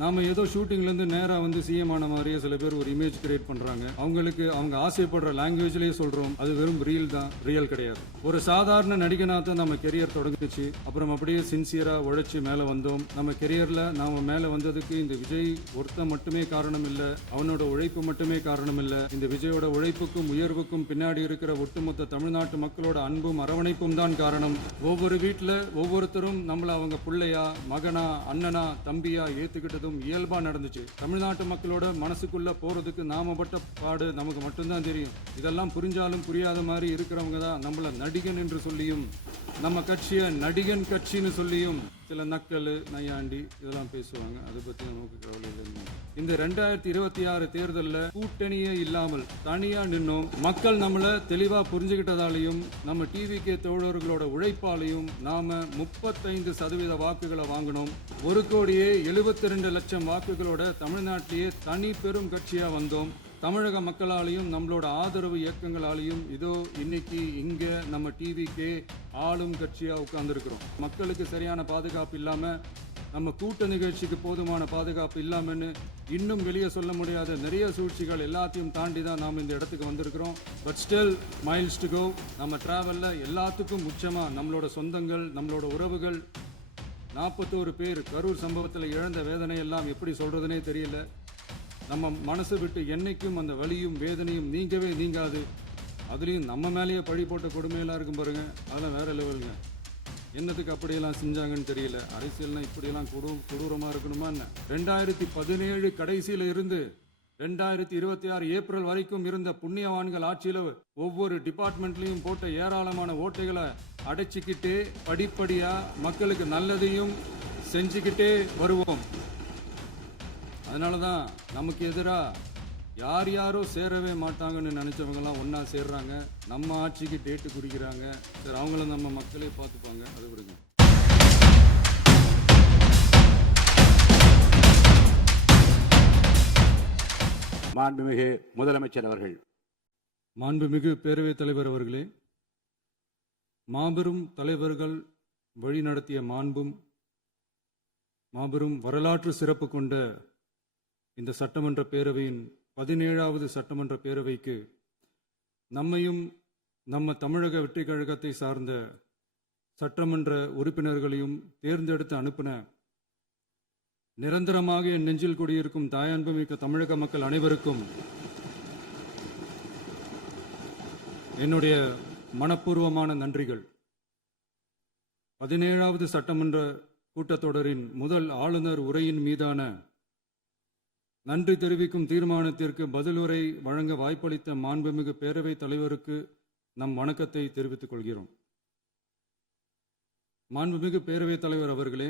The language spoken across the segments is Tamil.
நாம ஏதோ ஷூட்டிங்லேருந்து நேராக வந்து சிஎம் ஆன மாதிரியே சில பேர் ஒரு இமேஜ் கிரியேட் பண்ணுறாங்க. அவங்களுக்கு அவங்க ஆசைப்படுற லாங்குவேஜ்லேயே சொல்கிறோம், அது வெறும் ரீல் தான், ரியல் கிடையாது. ஒரு சாதாரண நடிகனாக தான் நம்ம கெரியர் தொடங்குச்சு. அப்புறம் அப்படியே சின்சியராக உழைச்சி மேலே வந்தோம். நம்ம கெரியரில் நாம் மேலே வந்ததுக்கு இந்த விஜய் ஒருத்தன் மட்டுமே காரணம் இல்லை, அவனோட உழைப்பு மட்டுமே காரணம் இல்லை. இந்த விஜயோட உழைப்புக்கும் உயர்வுக்கும் பின்னாடி இருக்கிற ஒட்டுமொத்த தமிழ்நாட்டு மக்களோட அன்பும் அரவணைப்பும் தான் காரணம். ஒவ்வொரு வீட்டில் ஒவ்வொருத்தரும் நம்மளை அவங்க பிள்ளையா, மகனா, அண்ணனா, தம்பியா ஏற்றுக்கிட்டது இயல்பா நடந்துச்சு. தமிழ்நாட்டு மக்களோட மனசுக்குள்ள போறதுக்கு நாம பட்ட பாடு நமக்கு மட்டும்தான் தெரியும். இதெல்லாம் புரிஞ்சாலும் புரியாத மாதிரி இருக்கிறவங்க தான் நம்மள நடிகன் என்று சொல்லியும், நம்ம கட்சியை நடிகன் கட்சின்னு சொல்லியும் சில நக்கல் நையாண்டி இதெல்லாம் பேசுவாங்க. அதை பத்தி நமக்கு கவலை இல்லை. இந்த 2026 தேர்தலில் கூட்டணியே இல்லாமல் தனியா நின்னோம். மக்கள் நம்மள தெளிவா புரிஞ்சுக்கிட்டதாலையும் நம்ம டிவிகே தோழர்களோட உழைப்பாலையும் நாம 35% வாக்குகளை வாங்கினோம். 1,72 லட்சம் வாக்குகளோட தமிழ்நாட்டிலேயே தனி பெரும் கட்சியா வந்தோம். தமிழக மக்களாலையும் நம்மளோட ஆதரவு இயக்கங்களாலையும் இதோ இன்னைக்கு இங்க நம்ம டிவிக்கே ஆளும் கட்சியா உட்கார்ந்துருக்கிறோம். மக்களுக்கு சரியான பாதுகாப்பு இல்லாம, நம்ம கூட்ட நிகழ்ச்சிக்கு போதுமான பாதுகாப்பு இல்லாமன்னு இன்னும் வெளியே சொல்ல முடியாத நிறைய சூழ்ச்சிகள் எல்லாத்தையும் தாண்டி தான் நாம் இந்த இடத்துக்கு வந்திருக்கிறோம். But still miles to go. நம்ம டிராவல்ல எல்லாத்துக்கும் உச்சமா நம்மளோட சொந்தங்கள், நம்மளோட உறவுகள், 41 பேர் கரூர் சம்பவத்தில் இழந்த வேதனை எல்லாம் எப்படி சொல்றதுனே தெரியல. நம்ம மனசு விட்டு என்னைக்கும் அந்த வலியும் வேதனையும் நீங்கவே நீங்காது. அதுலேயும் நம்ம மேலேயே பழி போட்ட கொடுமையெல்லாம் இருக்கும் பாருங்க, அதெல்லாம் வேற லெவலுங்க. என்னத்துக்கு அப்படியெல்லாம் செஞ்சாங்கன்னு தெரியல. அரசியல்னா இப்படியெல்லாம் கொடூரமாக இருக்கணுமா என்ன? 2017 கடைசியில் இருந்து 2026 ஏப்ரல் வரைக்கும் இருந்த புண்ணியவான்கள் ஆட்சியில் ஒவ்வொரு டிபார்ட்மெண்ட்லையும் போட்ட ஏராளமான ஓட்டைகளை அடைச்சிக்கிட்டே படிப்படியா மக்களுக்கு நல்லதையும் செஞ்சுக்கிட்டே வருவோம். அதனால தான் நமக்கு எதிராக யார் யாரோ சேரவே மாட்டாங்கன்னு நினைச்சவங்கலாம் ஒன்னா சேர்றாங்க. நம்ம ஆட்சிக்கு டேட்டு குறிக்கிறாங்க. சரி, அவங்கள நம்ம மக்களே பார்த்துப்பாங்க, அதை விடுங்க. மாண்புமிகு முதலமைச்சர் அவர்கள். மாண்புமிகு பேரவைத் தலைவர் அவர்களே, மாபெரும் தலைவர்கள் வழிநடத்திய மாண்பும் மாபெரும் வரலாற்று சிறப்பு கொண்ட இந்த சட்டமன்ற பேரவையின் 17வது சட்டமன்ற பேரவைக்கு நம்மையும் நம்ம தமிழக வெற்றி கழகத்தை சார்ந்த சட்டமன்ற உறுப்பினர்களையும் தேர்ந்தெடுத்து அனுப்பின நிரந்தரமாக என் நெஞ்சில் குடியிருக்கும் தாயன்புமிக்க தமிழக மக்கள் அனைவருக்கும் என்னுடைய மனப்பூர்வமான நன்றிகள். 17வது சட்டமன்ற கூட்டத்தொடரின் முதல் ஆளுநர் உரையின் மீதான நன்றி தெரிவிக்கும் தீர்மானத்திற்கு பதிலுரை வழங்க வாய்ப்பளித்த மாண்புமிகு பேரவைத் தலைவருக்கு நம் வணக்கத்தை தெரிவித்துக் கொள்கிறோம். மாண்புமிகு பேரவைத் தலைவர் அவர்களே,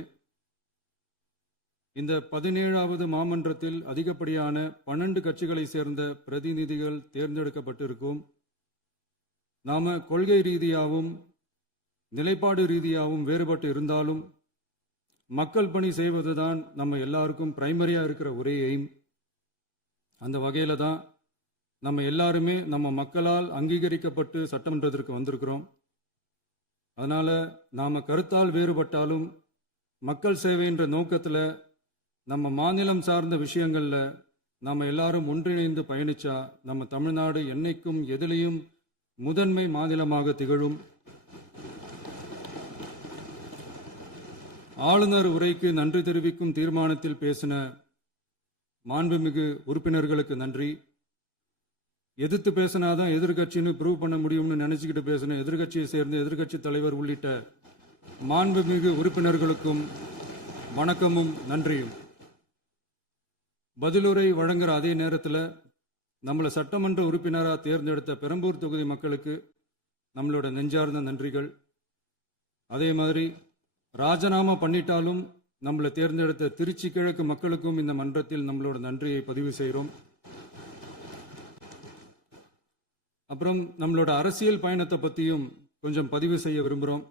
இந்த 17வது மாமன்றத்தில் அதிகப்படியான 12 கட்சிகளை சேர்ந்த பிரதிநிதிகள் தேர்ந்தெடுக்கப்பட்டிருக்கும். நாம கொள்கை ரீதியாகவும் நிலைப்பாடு ரீதியாகவும் வேறுபட்டு இருந்தாலும் மக்கள் பணி செய்வதுதான் நம்ம எல்லாருக்கும் பிரைமரியா இருக்கிற ஒரே எய்ம். அந்த வகையில தான் நம்ம எல்லாருமே நம்ம மக்களால் அங்கீகரிக்கப்பட்டு சட்டமன்றத்திற்கு வந்திருக்கிறோம். அதனால நாம கருத்தால் வேறுபட்டாலும் மக்கள் சேவை என்ற நோக்கத்தில் நம்ம மாநிலம் சார்ந்த விஷயங்கள்ல நாம எல்லாரும் ஒன்றிணைந்து பயணிச்சா நம்ம தமிழ்நாடு என்னைக்கும் எதிலையும் முதன்மை மாநிலமாக திகழும். ஆளுநர் உரைக்கு நன்றி தெரிவிக்கும் தீர்மானத்தில் பேசின மாண்புமிகு உறுப்பினர்களுக்கு நன்றி. எதிர்த்து பேசினாதான் எதிர்கட்சின்னு ப்ரூவ் பண்ண முடியும்னு நினைச்சுக்கிட்டு பேசின எதிர்கட்சியை சேர்ந்த எதிர்கட்சி தலைவர் உள்ளிட்ட மாண்புமிகு உறுப்பினர்களுக்கும் வணக்கமும் நன்றியும். பதிலுரை வழங்குற அதே நேரத்தில் நம்மளை சட்டமன்ற உறுப்பினராக தேர்ந்தெடுத்த பெரம்பூர் தொகுதி மக்களுக்கு நம்மளோட நெஞ்சார்ந்த நன்றிகள். அதே மாதிரி ராஜினாமா பண்ணிட்டாலும் நம்மளை தேர்ந்தெடுத்த திருச்சி கிழக்கு மக்களுக்கும் இந்த மன்றத்தில் நம்மளோட நன்றியை பதிவு செய்கிறோம். அப்புறம் நம்மளோட அரசியல் பயணத்தை பற்றியும் கொஞ்சம் பதிவு செய்ய விரும்புகிறோம்.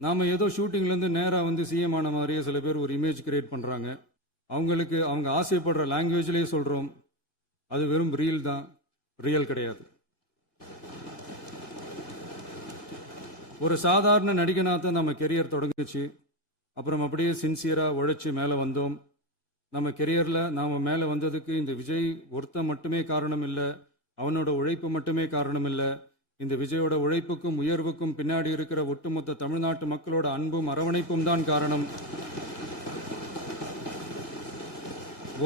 நாம் ஏதோ ஷூட்டிங்லேருந்து நேராக வந்து சிஎம் ஆன மாதிரியே சில பேர் ஒரு இமேஜ் கிரியேட் பண்ணுறாங்க. அவங்களுக்கு அவங்க ஆசைப்படுற லாங்குவேஜ்லேயே சொல்கிறோம், அது வெறும் ரீல் தான், ரியல் கிடையாது. ஒரு சாதாரண நடிகனாக தான் நம்ம கெரியர் தொடங்குச்சு. அப்புறம் அப்படியே சின்சியராக உழைச்சி மேலே வந்தோம். நம்ம கெரியரில் நாம் மேலே வந்ததுக்கு இந்த விஜய் ஒருத்தன் மட்டுமே காரணம் இல்லை, அவனோட உழைப்பு மட்டுமே காரணம் இல்லை. இந்த விஜயோட உழைப்புக்கும் உயர்வுக்கும் பின்னாடி இருக்கிற ஒட்டுமொத்த தமிழ்நாட்டு மக்களோட அன்பும் அரவணைப்பும் தான் காரணம்.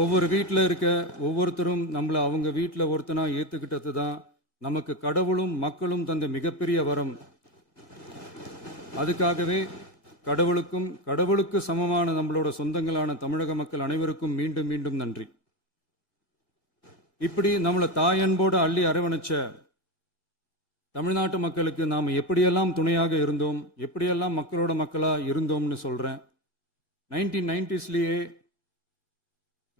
ஒவ்வொரு வீட்டில் இருக்க ஒவ்வொருத்தரும் நம்மளை அவங்க வீட்டில் ஒருத்தனா ஏற்றுக்கிட்டது தான் நமக்கு கடவுளும் மக்களும் தந்த மிகப்பெரிய வரம். அதுக்காகவே கடவுளுக்கு சமமான நம்மளோட சொந்தங்களான தமிழக மக்கள் அனைவருக்கும் மீண்டும் மீண்டும் நன்றி. இப்படி நம்மளை தாயன்போடு அள்ளி அரவணைச்ச தமிழ்நாட்டு மக்களுக்கு நாம் எப்படியெல்லாம் துணையாக இருந்தோம், எப்படியெல்லாம் மக்களோட மக்களா இருந்தோம்னு சொல்றேன். 1990ஸ்லயே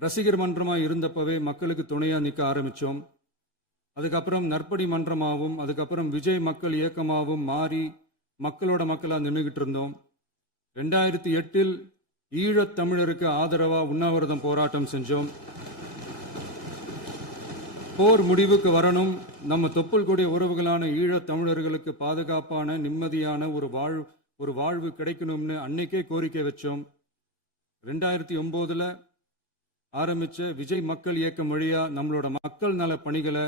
ரசிகர் மன்றமா இருந்தப்பவே மக்களுக்கு துணையா நிற்க ஆரம்பிச்சோம். அதுக்கப்புறம் நற்படி மன்றமாகவும் அதுக்கப்புறம் விஜய் மக்கள் இயக்கமாகவும் மாறி மக்களோட மக்களா நின்றுகிட்டு இருந்தோம். 2008 ஈழத் தமிழருக்கு ஆதரவா உண்ணாவிரதம் போராட்டம் செஞ்சோம். போர் முடிவுக்கு வரணும், நம்ம தொப்புள் கூடிய உறவுகளான ஈழத் தமிழர்களுக்கு பாதுகாப்பான நிம்மதியான ஒரு வாழ்வு கிடைக்கணும்னு அன்னைக்கே கோரிக்கை வச்சோம். 2009 ஆரம்பிச்ச விஜய் மக்கள் இயக்கம் வழியா நம்மளோட மக்கள் நல பணிகளை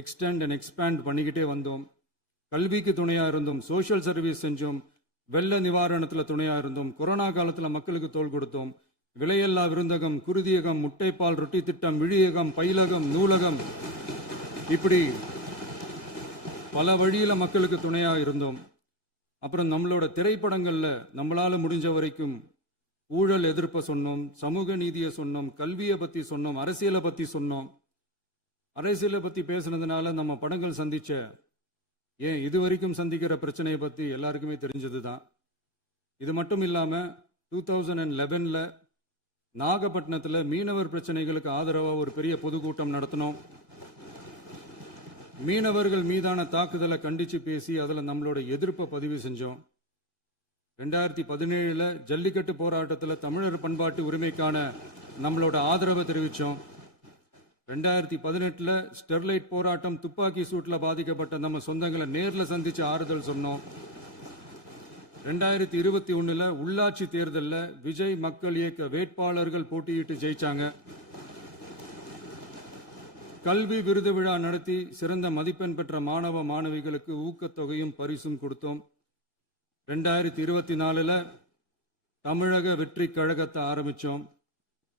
எக்ஸ்டெண்ட் அண்ட் எக்ஸ்பேண்ட் பண்ணிக்கிட்டே வந்தோம். கல்விக்கு துணையா இருந்தோம், சோஷியல் சர்வீஸ் செஞ்சோம், வெள்ள நிவாரணத்தில் துணையா இருந்தோம், கொரோனா காலத்தில் மக்களுக்கு தோள் கொடுத்தோம். விலையில்லா விருந்தகம், குருதியகம், முட்டைப்பால் ரொட்டி திட்டம், விழியகம், பயிலகம், நூலகம், இப்படி பல வழியில மக்களுக்கு துணையா இருந்தோம். அப்புறம் நம்மளோட திரைப்படங்கள்ல நம்மளால முடிஞ்ச வரைக்கும் ஊழல் எதிர்ப்பை சொன்னோம், சமூக நீதியை சொன்னோம், கல்வியை பத்தி சொன்னோம், அரசியலை பத்தி சொன்னோம். அரசியலை பத்தி பேசுனதுனால நம்ம படங்கள் சந்திச்ச இது வரைக்கும் சந்திக்கிற பிரச்சனையை பத்தி எல்லாருக்குமே தெரிஞ்சதுதான். இது மட்டும் இல்லாம 2011 நாகப்பட்டினத்துல மீனவர் பிரச்சனைகளுக்கு ஆதரவா ஒரு பெரிய பொதுக்கூட்டம் நடத்தினோம். மீனவர்கள் மீதான தாக்குதலை கண்டிச்சு பேசி அதுல நம்மளோட எதிர்ப்பை பதிவு செஞ்சோம். 2017 ஜல்லிக்கட்டு போராட்டத்தில் தமிழர் பண்பாட்டு உரிமைக்கான நம்மளோட ஆதரவை தெரிவித்தோம். 2018 ஸ்டெர்லைட் போராட்டம், துப்பாக்கி சூட்டில் பாதிக்கப்பட்ட நம்ம சொந்தங்களை நேரில் சந்திச்சு ஆறுதல் சொன்னோம். 2021 உள்ளாட்சி தேர்தலில் விஜய் மக்கள் இயக்க வேட்பாளர்கள் போட்டியிட்டு ஜெயிச்சாங்க. கல்வி விருது விழா நடத்தி சிறந்த மதிப்பெண் பெற்ற மாணவ மாணவிகளுக்கு ஊக்கத்தொகையும் பரிசும் கொடுத்தோம். 2024 தமிழக வெற்றி கழகத்தை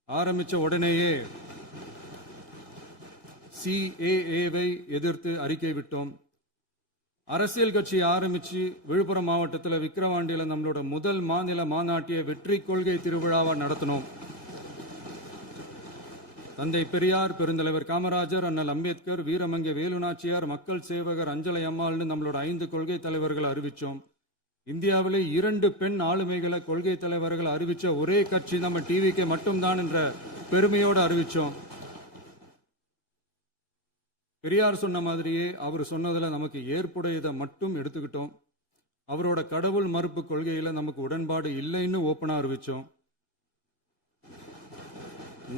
ஆரம்பிச்ச உடனேயே CAA-வை எதிர்த்து அறிக்கை விட்டோம். அரசியல் கட்சி ஆரம்பிச்சு விழுப்புரம் மாவட்டத்தில் விக்கிரவாண்டியில் நம்மளோட முதல் மாநில மாநாட்டிய வெற்றி கொள்கை திருவிழாவை நடத்தினோம். தந்தை பெரியார், பெருந்தலைவர் காமராஜர், அண்ணல் அம்பேத்கர், வீரமங்கை வேலுநாச்சியார், மக்கள் சேவகர் அஞ்சலை அம்மாள்னு நம்மளோட 5 கொள்கை தலைவர்களை அறிவிச்சோம். இந்தியாவிலே 2 பெண் ஆளுமைகளை கொள்கை தலைவர்கள் அறிவிச்ச ஒரே கட்சி நம்ம டிவிக்கு மட்டும்தான் என்ற பெருமையோடு அறிவிச்சோம். பெரியார் சொன்ன மாதிரியே அவர் சொன்னதுல நமக்கு ஏற்புடையதை மட்டும் எடுத்துக்கிட்டோம். அவரோட கடவுள் மறுப்பு கொள்கையில நமக்கு உடன்பாடு இல்லைன்னு ஓப்பனா அறிவிச்சோம்.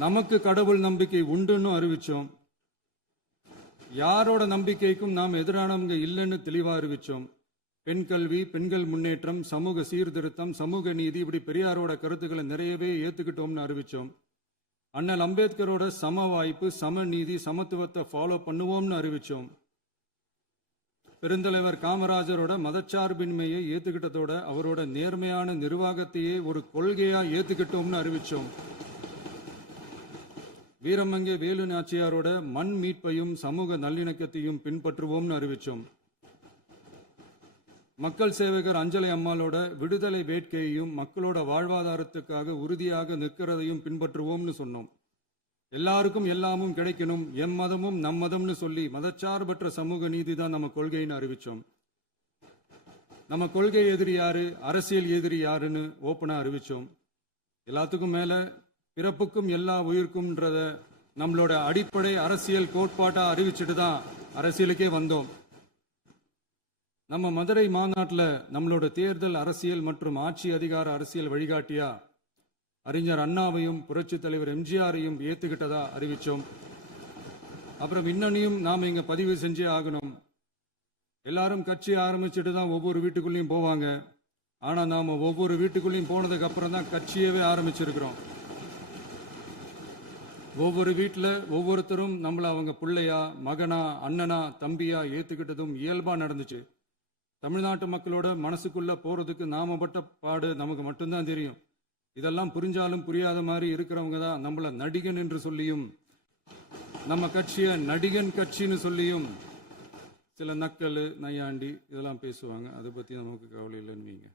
நமக்கு கடவுள் நம்பிக்கை உண்டுன்னு அறிவிச்சோம். யாரோட நம்பிக்கைக்கும் நாம் எதிரானவங்க இல்லைன்னு தெளிவா அறிவிச்சோம். பெண் கல்வி, பெண்கள் முன்னேற்றம், சமூக சீர்திருத்தம், சமூக நீதி, இப்படி பெரியாரோட கருத்துக்களை நிறையவே ஏத்துக்கிட்டோம்னு அறிவிச்சோம். அண்ணல் அம்பேத்கரோட சம வாய்ப்பு, சம நீதி, சமத்துவத்தை ஃபாலோ பண்ணுவோம்னு அறிவிச்சோம். பெருந்தலைவர் காமராஜரோட மதச்சார்பின்மையை ஏத்துக்கிட்டதோட அவரோட நேர்மையான நிர்வாகத்தையே ஒரு கொள்கையா ஏத்துக்கிட்டோம்னு அறிவிச்சோம். வீரமங்கை வேலு நாச்சியாரோட மண் மீட்பையும் சமூக நல்லிணக்கத்தையும் பின்பற்றுவோம்னு அறிவிச்சோம். மக்கள் சேவகர் அஞ்சலை அம்மாளோட விடுதலை வேட்கையையும் மக்களோட வாழ்வாதாரத்துக்காக உறுதியாக நிற்கிறதையும் பின்பற்றுவோம்னு சொன்னோம். எல்லாருக்கும் எல்லாமும் கிடைக்கணும், எம் மதமும் நம் மதம்னு சொல்லி மதச்சார்பற்ற சமூக நீதி தான் நம்ம கொள்கைன்னு அறிவிச்சோம். நம்ம கொள்கை எதிரி யாரு, அரசியல் எதிரி யாருன்னு ஓப்பனா அறிவிச்சோம். எல்லாத்துக்கும் மேல பிறப்புக்கும் எல்லா உயிருக்கும்ன்றத நம்மளோட அடிப்படை அரசியல் கோட்பாட்டா அறிவிச்சுட்டு தான் அரசியலுக்கே வந்தோம். நம்ம மதுரை மாநாட்டில் நம்மளோட தேர்தல் அரசியல் மற்றும் ஆட்சி அதிகார அரசியல் வழிகாட்டியா அறிஞர் அண்ணாவையும் புரட்சி தலைவர் எம்ஜிஆரையும் ஏத்துக்கிட்டதா அறிவிச்சோம். அப்புறம் இன்னனையும் நாம இங்க பதிவு செஞ்சே ஆகணும். எல்லாரும் கட்சி ஆரம்பிச்சுட்டு தான் ஒவ்வொரு வீட்டுக்குள்ளேயும் போவாங்க. ஆனா நாம ஒவ்வொரு வீட்டுக்குள்ளேயும் போனதுக்கு அப்புறம் தான் கட்சியவே ஆரம்பிச்சிருக்கிறோம். ஒவ்வொரு வீட்டில் ஒவ்வொருத்தரும் நம்மளை அவங்க பிள்ளையா, மகனா, அண்ணனா, தம்பியா ஏத்துக்கிட்டதும் இயல்பா நடந்துச்சு. தமிழ்நாட்டு மக்களோட மனசுக்குள்ள போறதுக்கு நாம பட்ட பாடு நமக்கு மட்டும்தான் தெரியும். இதெல்லாம் புரிஞ்சாலும் புரியாத மாதிரி இருக்கிறவங்க தான் நம்மள நடிகன் என்று சொல்லியும், நம்ம கட்சியை நடிகன் கட்சின்னு சொல்லியும் சில நக்கல், நையாண்டி இதெல்லாம் பேசுவாங்க. அதை பத்தி நமக்கு கவலை இல்லைன்னு.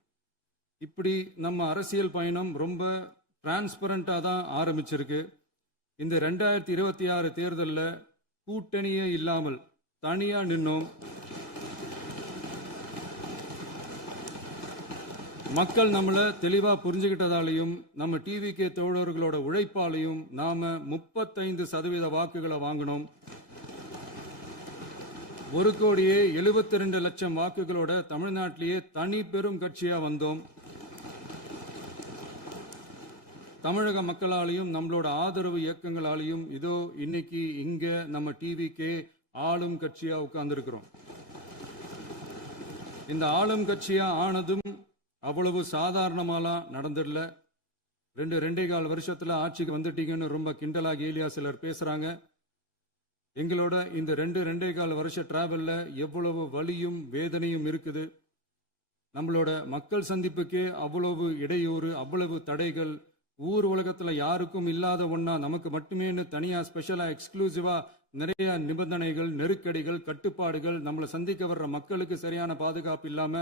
இப்படி நம்ம அரசியல் பயணம் ரொம்ப டிரான்ஸ்பரண்டா தான் ஆரம்பிச்சிருக்கு. இந்த 2026 தேர்தலில் கூட்டணியே இல்லாமல் தனியா நின்னோம். மக்கள் நம்மளை தெளிவா புரிஞ்சுக்கிட்டதாலையும் நம்ம டிவிகே தோழர்களோட உழைப்பாலையும் நாம 35% வாக்குகளை வாங்கினோம். 1,72,00,000 வாக்குகளோட தமிழ்நாட்டிலேயே தனி பெரும் கட்சியா வந்தோம். தமிழக மக்களாலையும் நம்மளோட ஆதரவு இயக்கங்களாலையும் இதோ இன்னைக்கு இங்க நம்ம டிவிகே ஆளும் கட்சியா உட்கார்ந்துருக்கிறோம். இந்த ஆளும் கட்சியா ஆனதும் அவ்வளவு சாதாரணமாலாம் நடந்துடல. 2.25 வருஷத்துல ஆட்சிக்கு வந்துட்டீங்கன்னு ரொம்ப கிண்டலா கேலியா சிலர் பேசுறாங்க. எங்களோட இந்த 2.25 வருஷ டிராவல்ல எவ்வளவு வலியும் வேதனையும் இருக்குது. நம்மளோட மக்கள் சந்திப்புக்கே அவ்வளவு இடையூறு, அவ்வளவு தடைகள், ஊர் உலகத்துல யாருக்கும் இல்லாத ஒன்னா நமக்கு மட்டுமேன்னு தனியா ஸ்பெஷலா எக்ஸ்க்ளூசிவா நிறைய நிபந்தனைகள், நெருக்கடிகள், கட்டுப்பாடுகள், நம்மளை சந்திக்க வர்ற மக்களுக்கு சரியான பாதுகாப்பு இல்லாம,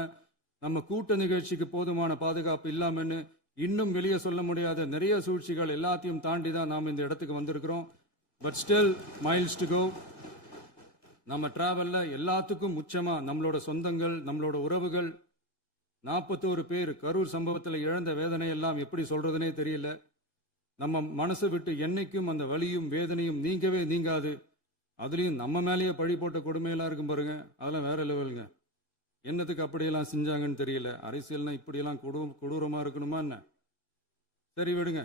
நம்ம கூட்ட நிகழ்ச்சிக்கு போதுமான பாதுகாப்பு இல்லாமன்னு இன்னும் வெளியே சொல்ல முடியாத நிறைய சூழ்ச்சிகள் எல்லாத்தையும் தாண்டி தான் நாம் இந்த இடத்துக்கு வந்திருக்கிறோம். But still miles to go. நம்ம டிராவல்ல எல்லாத்துக்கும் உச்சமா நம்மளோட சொந்தங்கள், நம்மளோட உறவுகள், 41 பேர் கரூர் சம்பவத்தில் இழந்த வேதனை எல்லாம் எப்படி சொல்றதுனே தெரியல. நம்ம மனசை விட்டு என்னைக்கும் அந்த வலியும் வேதனையும் நீங்கவே நீங்காது. அதுலயும் நம்ம மேலேயே பழி போட்ட கொடுமையெல்லாம் இருக்கும் பாருங்க, அதெல்லாம் வேற லெவலுங்க. என்னத்துக்கு அப்படியெல்லாம் செஞ்சாங்கன்னு தெரியல. அரசியல்னா இப்படியெல்லாம் கொடூரமா இருக்கணுமா என்ன? சரி விடுங்க.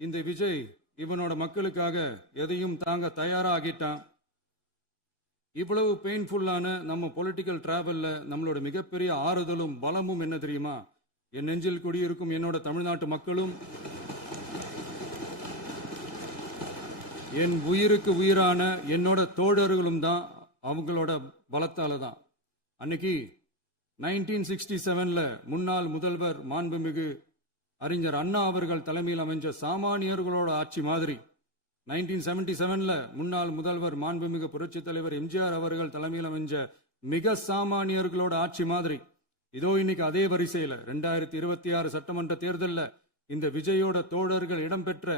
இந்த விஜய் இவனோட மக்களுக்காக எதையும் தாங்க தயாராகிட்டான். இவ்வளவு பெயின்ஃபுல்லான நம்ம பொலிட்டிக்கல் டிராவல்ல நம்மளோட மிகப்பெரிய ஆறுதலும் பலமும் என்ன தெரியுமா? என் நெஞ்சில் குடியிருக்கும் என்னோட தமிழ்நாட்டு மக்களும், என் உயிருக்கு உயிரான என்னோட தோழர்களும் தான். அவங்களோட பலத்தால தான். அன்னைக்கு 1967 முன்னாள் முதல்வர் மாண்புமிகு அறிஞர் அண்ணா அவர்கள் தலைமையில் அமைஞ்ச சாமானியர்களோட ஆட்சி மாதிரி, 1977 முன்னாள் முதல்வர் மாண்புமிகு புரட்சி தலைவர் எம்ஜிஆர் அவர்கள் தலைமையில் அமைஞ்ச மிக சாமானியர்களோட ஆட்சி மாதிரி, இதோ இன்னைக்கு அதே வரிசையில 2026 சட்டமன்ற தேர்தலில் இந்த விஜயோட தோழர்கள் இடம்பெற்ற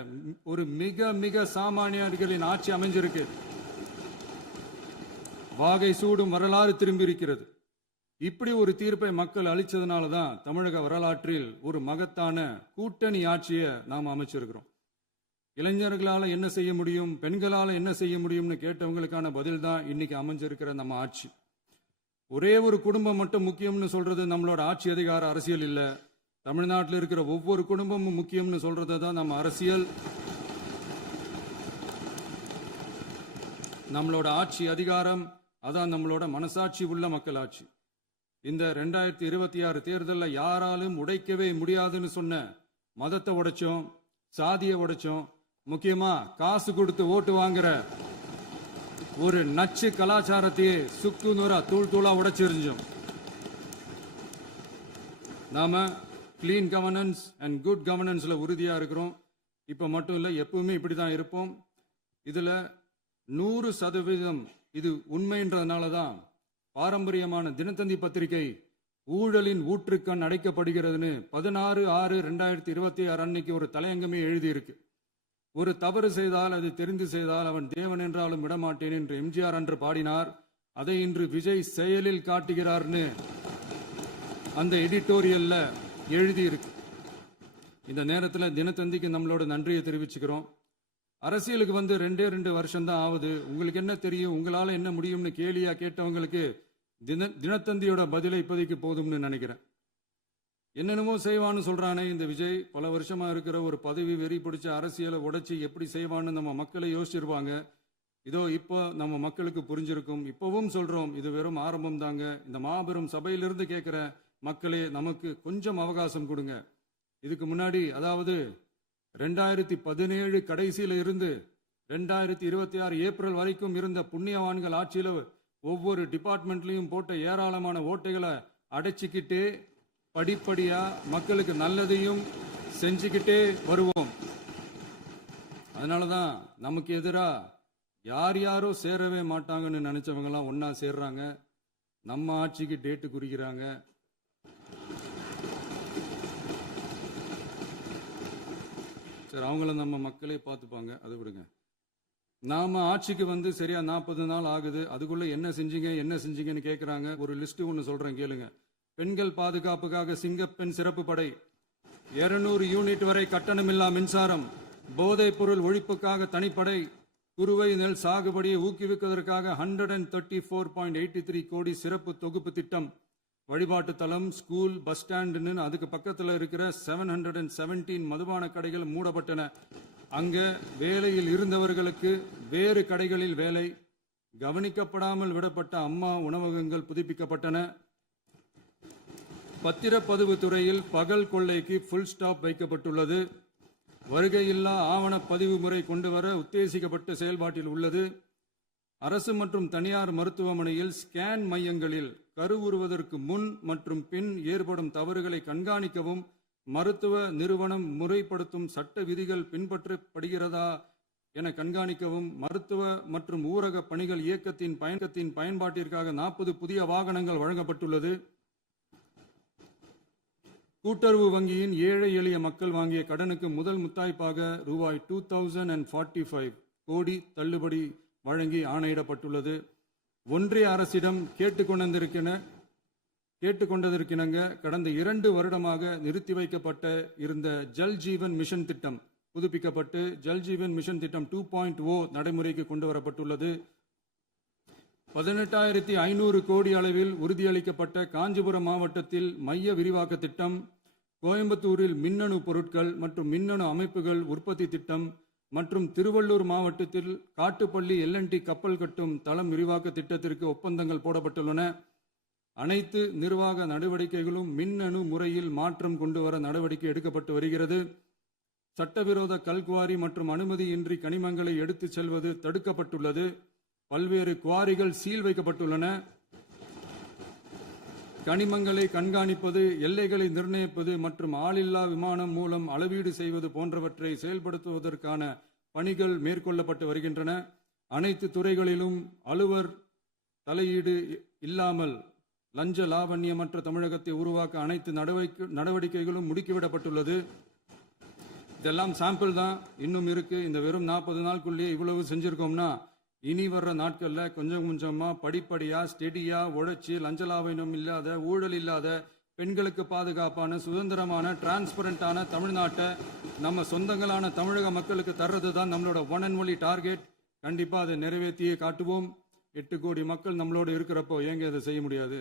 ஒரு மிக மிக சாமானியர்களின் ஆட்சி அமைஞ்சிருக்கு. வாகை சூடும் வரலாறு திரும்பி இருக்கிறது. இப்படி ஒரு தீர்ப்பை மக்கள் அளிச்சதுனால தான் தமிழக வரலாற்றில் ஒரு மகத்தான கூட்டணி ஆட்சியை நாம் அமைச்சிருக்கிறோம். இளைஞர்களால என்ன செய்ய முடியும், பெண்களால என்ன செய்ய முடியும்னு கேட்டவங்களுக்கான பதில் தான் இன்னைக்கு அமைஞ்சிருக்கிற நம்ம ஆட்சி. ஒரே ஒரு குடும்பம் மட்டும் முக்கியம்னு சொல்றது நம்மளோட ஆட்சி அதிகார அரசியல் இல்ல. தமிழ்நாட்டில் இருக்கிற ஒவ்வொரு குடும்பமும் முக்கியம்னு சொல்றது தான் நம்ம அரசியல். நம்மளோட ஆட்சி அதிகாரம் அதான் நம்மளோட மனசாட்சி உள்ள மக்கள் ஆட்சி. இந்த 2026 தேர்தலில் யாராலும் உடைக்கவே முடியாதுன்னு சொன்ன மதத்தை உடைச்சோம், சாதியை உடைச்சோம், முக்கியமா காசு கொடுத்து ஓட்டு வாங்குற ஒரு நச்சு கலாச்சாரத்தையே சுக்கு நூறா தூள் தூளா உடைச்சிருந்தோம். நாம கிளீன் கவர்னன்ஸ் அண்ட் குட் கவர்னன்ஸ்ல உறுதியா இருக்கிறோம். இப்ப மட்டும் இல்ல, எப்பவுமே இப்படிதான் இருப்போம். இதுல 100% இது உண்மைன்றதுனால தான் பாரம்பரியமான தினத்தந்தி பத்திரிகை ஊழலின் ஊற்றுக்கண் அடைக்கப்படுகிறதுன்னு 16/6/2026 அன்னைக்கு ஒரு தலையங்கமே எழுதியிருக்கு. ஒரு தவறு செய்தால், அது தெரிந்து செய்தால் அவன் தேவன் என்றாலும் விடமாட்டேன் என்று எம்ஜிஆர் அன்று பாடினார். அதை இன்று விஜய் செயலில் காட்டுகிறார்னு அந்த எடிட்டோரியல்ல எழுதியிருக்கு. இந்த நேரத்தில் தினத்தந்திக்கு நம்மளோட நன்றியை தெரிவிச்சுக்கிறோம். அரசியலுக்கு வந்து 2 வருஷம் தான் ஆகுது. உங்களுக்கு என்ன தெரியும், உங்களால என்ன முடியும்னு கேலியா கேட்டவங்களுக்கு தினத்தந்தியோட பதிலை இப்போதைக்கு போதும்னு நினைக்கிறேன். என்னென்னமோ செய்வான்னு சொல்றானே இந்த விஜய், பல வருஷமா இருக்கிற ஒரு பதவி வெறி பிடிச்ச அரசியலை உடைச்சி எப்படி செய்வான்னு நம்ம மக்களை யோசிச்சிருவாங்க. இதோ இப்போ நம்ம மக்களுக்கு புரிஞ்சிருக்கும். இப்பவும் சொல்றோம், இது வெறும் ஆரம்பம் தாங்க. இந்த மாபெரும் சபையிலிருந்து கேட்கிற மக்களே, நமக்கு கொஞ்சம் அவகாசம் கொடுங்க. இதுக்கு முன்னாடி, அதாவது 2017 கடைசியில இருந்து 2026 ஏப்ரல் வரைக்கும் இருந்த புண்ணியவான்கள் ஆட்சியில ஒவ்வொரு டிபார்ட்மெண்ட்லயும் போட்ட ஏராளமான ஓட்டைகளை அடைச்சிக்கிட்டே படிப்படியா மக்களுக்கு நல்லதையும் செஞ்சுக்கிட்டே வருவோம். அதனாலதான் நமக்கு எதிரா யார் யாரோ சேரவே மாட்டாங்கன்னு நினைச்சவங்க எல்லாம் ஒன்னா சேர்றாங்க. நம்ம ஆட்சிக்கு டேட்டு குறிக்கிறாங்க. சரி, அவங்கள நம்ம மக்களே பார்த்துப்பாங்க, அதை விடுங்க. நாம ஆட்சிக்கு வந்து சரியா 40 நாள் ஆகுது. அதுக்குள்ள என்ன செஞ்சீங்கன்னு கேட்கறாங்க. ஒரு லிஸ்ட் ஒன்னு சொல்றேன் கேளுங்க. பெண்கள் பாதுகாப்புக்காக சிங்கப்பெண் சிறப்பு படை, 200 யூனிட் வரை கட்டணமில்லா மின்சாரம், போதைப் பொருள் ஒழிப்புக்காக தனிப்படை, குறுவை நெல் சாகுபடியை ஊக்குவிப்பதற்காக 134.83 கோடி சிறப்பு தொகுப்பு திட்டம், வழிபாட்டு தலம், ஸ்கூல், பஸ் ஸ்டாண்டுன்னு அதுக்கு பக்கத்தில் இருக்கிற 717 மதுபான கடைகள் மூடப்பட்டன. அங்க வேலையில் இருந்தவர்களுக்கு வேறு கடைகளில் வேலை, கவனிக்கப்படாமல் விடப்பட்ட அம்மா உணவகங்கள் புதுப்பிக்கப்பட்டன. பத்திரப்பதிவு துறையில் பகல் கொள்ளைக்கு ஃபுல் ஸ்டாப் வைக்கப்பட்டுள்ளது. வருகையில்லா ஆவண பதிவு முறை கொண்டு வர உத்தேசிக்கப்பட்டு செயல்பாட்டில் உள்ளது. அரசு மற்றும் தனியார் மருத்துவமனையில் ஸ்கேன் மையங்களில் கருவுறுவதற்கு முன் மற்றும் பின் ஏற்படும் தவறுகளை கண்காணிக்கவும், மருத்துவ நிறுவனம் முறைப்படுத்தும் சட்ட விதிகள் பின்பற்றப்படுகிறதா என கண்காணிக்கவும், மருத்துவ மற்றும் ஊரக பணிகள் இயக்கத்தின் பயன்பாட்டிற்காக 40 புதிய வாகனங்கள் வழங்கப்பட்டுள்ளது. கூட்டுறவு வங்கியின் ஏழை எளிய மக்கள் வாங்கிய கடனுக்கு முதல் முத்தாய்ப்பாக ரூபாய் 2045 கோடி தள்ளுபடி வழங்கி ஆணையிடப்பட்டுள்ளது. ஒன்றிய அரசிடம் கேட்டுக்கொண்டதற்கிணங்க கடந்த 2 வருடமாக நிறுத்தி வைக்கப்பட்ட இருந்த ஜல் ஜீவன் மிஷன் திட்டம் புதுப்பிக்கப்பட்டு ஜல் ஜீவன் மிஷன் திட்டம் 2.0 நடைமுறைக்கு கொண்டு வரப்பட்டுள்ளது. 18,500 கோடி அளவில் உறுதியளிக்கப்பட்ட காஞ்சிபுரம் மாவட்டத்தில் மைய விரிவாக்க திட்டம், கோயம்புத்தூரில் மின்னணு பொருட்கள் மற்றும் மின்னணு அமைப்புகள் உற்பத்தி திட்டம் மற்றும் திருவள்ளூர் மாவட்டத்தில் காட்டுப்பள்ளி LNT கப்பல் கட்டும் தளம் விரிவாக்க திட்டத்திற்கு ஒப்பந்தங்கள் போடப்பட்டுள்ளன. அனைத்து நிர்வாக நடவடிக்கைகளும் மின்னணு முறையில் மாற்றம் கொண்டு வர நடவடிக்கை எடுக்கப்பட்டு வருகிறது. சட்டவிரோத கல்குவாரி மற்றும் அனுமதியின்றி கனிமங்களை எடுத்துச் செல்வது தடுக்கப்பட்டுள்ளது. பல்வேறு குவாரிகள் சீல் வைக்கப்பட்டுள்ளன. கனிமங்களை கண்காணிப்பது, எல்லைகளை நிர்ணயிப்பது மற்றும் ஆளில்லா விமானம் மூலம் அளவீடு செய்வது போன்றவற்றை செயல்படுத்துவதற்கான பணிகள் மேற்கொள்ளப்பட்டு வருகின்றன. அனைத்து துறைகளிலும் அலுவலர் தலையீடு இல்லாமல் லஞ்ச லாவண்யமற்ற தமிழகத்தை உருவாக்க அனைத்து நடவடிக்கைகளும் முடுக்கிவிடப்பட்டுள்ளது. இதெல்லாம் சாம்பிள் தான், இன்னும் இருக்கு. இந்த வெறும் 40 நாளுக்குள்ளேயே இவ்வளவு செஞ்சிருக்கோம்னா இனி வர்ற நாட்கள்ல கொஞ்சம் கொஞ்சமா படிப்படியா ஸ்டெடியா உழைச்சி லஞ்ச லாவண்யம் இல்லாத, ஊழல் இல்லாத, பெண்களுக்கு பாதுகாப்பான, சுதந்திரமான, டிரான்ஸ்பரண்டான தமிழ்நாட்டை நம்ம சொந்தங்களான தமிழக மக்களுக்கு தர்றது தான் நம்மளோட ஒன் அண்ட் ஒன்லி டார்கெட். கண்டிப்பா அதை நிறைவேற்றியே காட்டுவோம். 8 கோடி மக்கள் நம்மளோட இருக்கிறப்போ ஏங்க அதை செய்ய முடியாது?